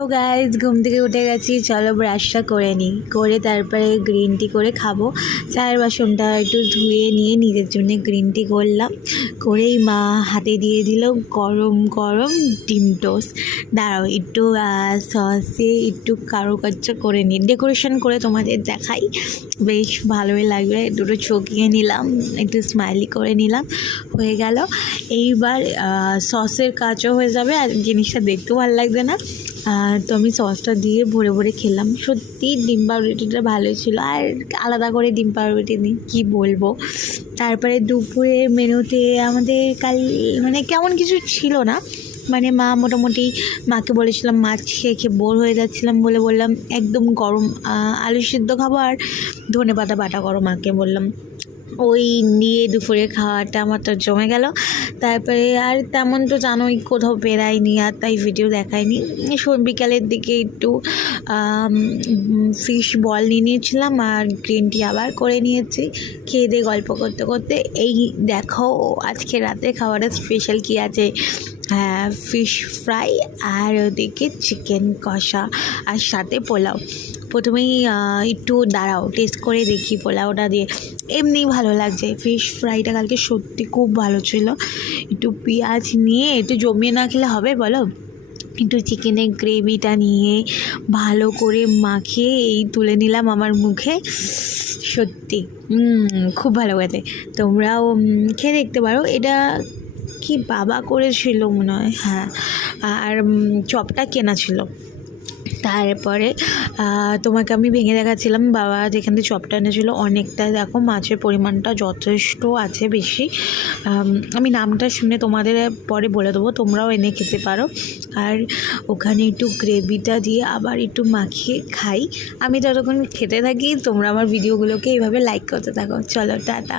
তো গাইজ ঘুম থেকে উঠে গেছি, চলো ব্রাশটা করে নিই, করে তারপরে গ্রিন টি করে খাবো। চায়ের বাসনটা একটু ধুয়ে নিয়ে নিজের জন্য গ্রিন টি করলাম, করেই মা হাতে দিয়ে দিল গরম গরম ডিম টোস্ট। দাঁড়াও একটু সসে একটু কারুকার্য করে নিই, ডেকোরেশন করে তোমাদের দেখাই, বেশ ভালোই লাগবে। দুটো চকিয়ে নিলাম, একটু স্মাইলি করে নিলাম, হয়ে গেল। এইবার সসের কাজও হয়ে যাবে আর জিনিসটা দেখতেও ভালো লাগবে না। তো আমি সসটা দিয়ে ভরে ভরে খেলাম। সত্যি ডিম পাউরুটিটা ভালো ছিল, আর আলাদা করে ডিম পাউরুটি নিই কী বলবো। তারপরে দুপুরের মেনুতে আমাদের কাল মানে কেমন কিছু ছিল না, মানে মা মোটামুটি, মাকে বলেছিলাম মাছ খেয়ে খেয়ে বোর হয়ে যাচ্ছিলাম বলে বললাম একদম গরম আলু সিদ্ধ খাবো আর ধনেপাতা বাটা করো, মাকে বললাম। ওই নিয়ে দুপুরে খাওয়াটা আমার তো জমে গেল। তারপরে আর তেমন তো জানোই কোথাও বেরাইনি, আর তাই ভিডিও দেখাইনি। বিকালের দিকে একটু ফিশ বল নিয়ে নিয়েছিলাম আর গ্রিন টি আবার করে নিয়েছি। খেয়ে দিয়ে গল্প করতে করতে এই দেখো আজকে রাতে খাবারের স্পেশাল কী আছে। হ্যাঁ, ফিশ ফ্রাই আর ওদিকে চিকেন কষা আর সাথে পোলাও। প্রথমেই একটু দাঁড়াও টেস্ট করে দেখি পোলাওটা দিয়ে, এমনি ভালো লাগছে। ফিশ ফ্রাইটা কালকে সত্যি খুব ভালো ছিল। একটু পেঁয়াজ নিয়ে একটু জমিয়ে না খেলে হবে বলো, একটু চিকেনের গ্রেভিটা নিয়ে ভালো করে মাখিয়ে এই তুলে নিলাম আমার মুখে। সত্যি খুব ভালো গেছে, তোমরাও খেয়ে দেখতে পারো। এটা কি বাবা করেছিল মনে হয়, হ্যাঁ, আর চপটা কেনা ছিল। তারপরে তোমাকে আমি ভেঙে দেখাচ্ছিলাম বাবা যেখান থেকে চপটা এনেছিল, অনেকটা দেখো মাছের পরিমাণটা যথেষ্ট আছে বেশি। আমি নামটা শুনে তোমাদের পরে বলে দেবো, তোমরাও এনে খেতে পারো। আর ওখানে একটু গ্রেভিটা দিয়ে আবার একটু মাখিয়ে খাই। আমি যতক্ষণ খেতে থাকি তোমরা আমার ভিডিওগুলোকে এইভাবে লাইক করতে থাকো। চলো টাটা।